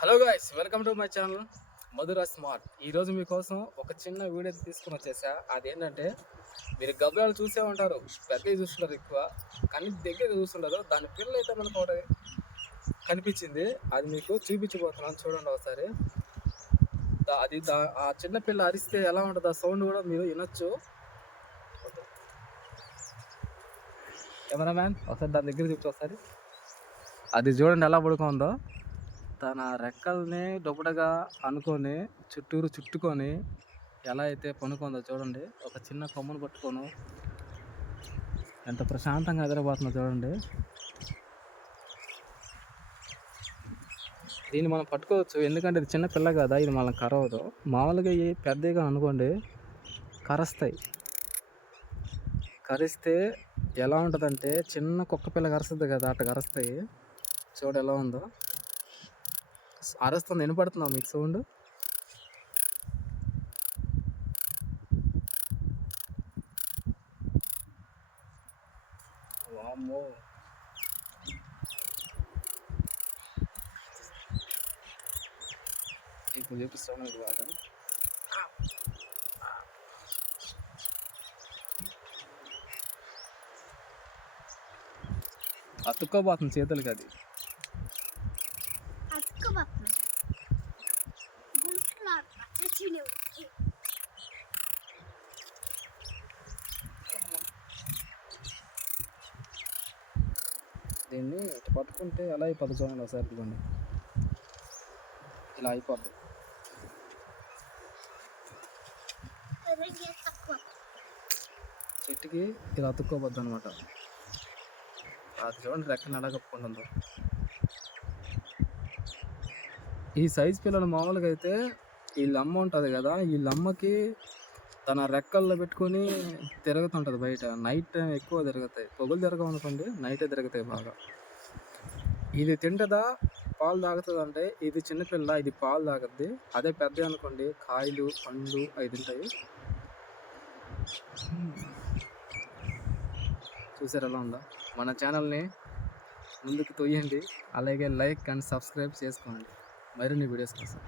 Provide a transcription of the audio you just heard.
Hello guys, welcome to my channel Madhura smart. ఈరోజు మీకోసం ఒక చిన్న వీడియో తీసుకుని వచ్చేసా. అదేంటంటే, మీరు గబ్బరాలు చూసే ఉంటారు, పెద్దవి చూస్తుంటారు ఎక్కువ, కానీ దగ్గర చూస్తుంటారు. దాని పిల్ల అయితే మనకు ఒకటి కనిపించింది, అది మీకు చూపించబోతున్నాను. చూడండి ఒకసారి. ఆ చిన్న పిల్ల అరిస్తే ఎలా ఉంటుంది, ఆ సౌండ్ కూడా మీరు వినొచ్చు. కెమెరామ్యాన్ ఒకసారి దాని దగ్గర చూపించు ఒకసారి. అది చూడండి ఎలా పడుకుందో. తన రెక్కల్ని దుప్పటగా అనుకొని చుట్టూరు చుట్టుకొని ఎలా అయితే పనుకుందో చూడండి. ఒక చిన్న కొమ్మను పట్టుకోను ఎంత ప్రశాంతంగా ఎదురబోతుందో చూడండి. దీన్ని మనం పట్టుకోవచ్చు, ఎందుకంటే ఇది చిన్న పిల్ల కదా, ఇది మనం కరవదు. మామూలుగా ఈ పెద్దగా అనుకోండి కరుస్తాయి. కరిస్తే ఎలా ఉంటుందంటే, చిన్న కుక్క పిల్ల కరుస్తుంది కదా, అట్లా కరుస్తాయి. చూడు ఎలా ఉందో, అరుస్తుంది. వినపడుతుందా మీకు సౌండ్? వామ్మో, ఇప్పుడు చూపిస్తాను మీకు బాగా. అతుక్కోబోతుంది చేతులకి. అది దీన్ని పట్టుకుంటే ఎలా అయిపోద్ది చూడండి ఒకసారి. ఇదిగోండి ఇలా అయిపోద్ది. చెట్టుకి ఇలా అతుక్కోబోద్ది అనమాట. అది చూడండి రెక్కని ఎలా కప్పుకుంటుందో. ఈ సైజు పిల్లలు మామూలుగా అయితే ఈ లమ్మ ఉంటుంది కదా, ఈ లమ్మకి తన రెక్కల్లో పెట్టుకొని తిరుగుతుంటుంది బయట. నైట్ టైం ఎక్కువ తిరుగుతాయి, పొగులు తిరగవు అనుకోండి, నైటే తిరుగుతాయి బాగా. ఇది తింటుందా పాలు తాగుతుంది అంటే, ఇది చిన్నపిల్ల, ఇది పాలు తాగుద్ది. అదే పెద్ద అనుకోండి, కాయలు పండ్లు అవి తింటాయి. చూసారు ఎలా ఉందా? మన ఛానల్ని ముందుకు తొయ్యండి, అలాగే లైక్ అండ్ సబ్స్క్రైబ్ చేసుకోండి మరిన్ని వీడియోస్ కోసం.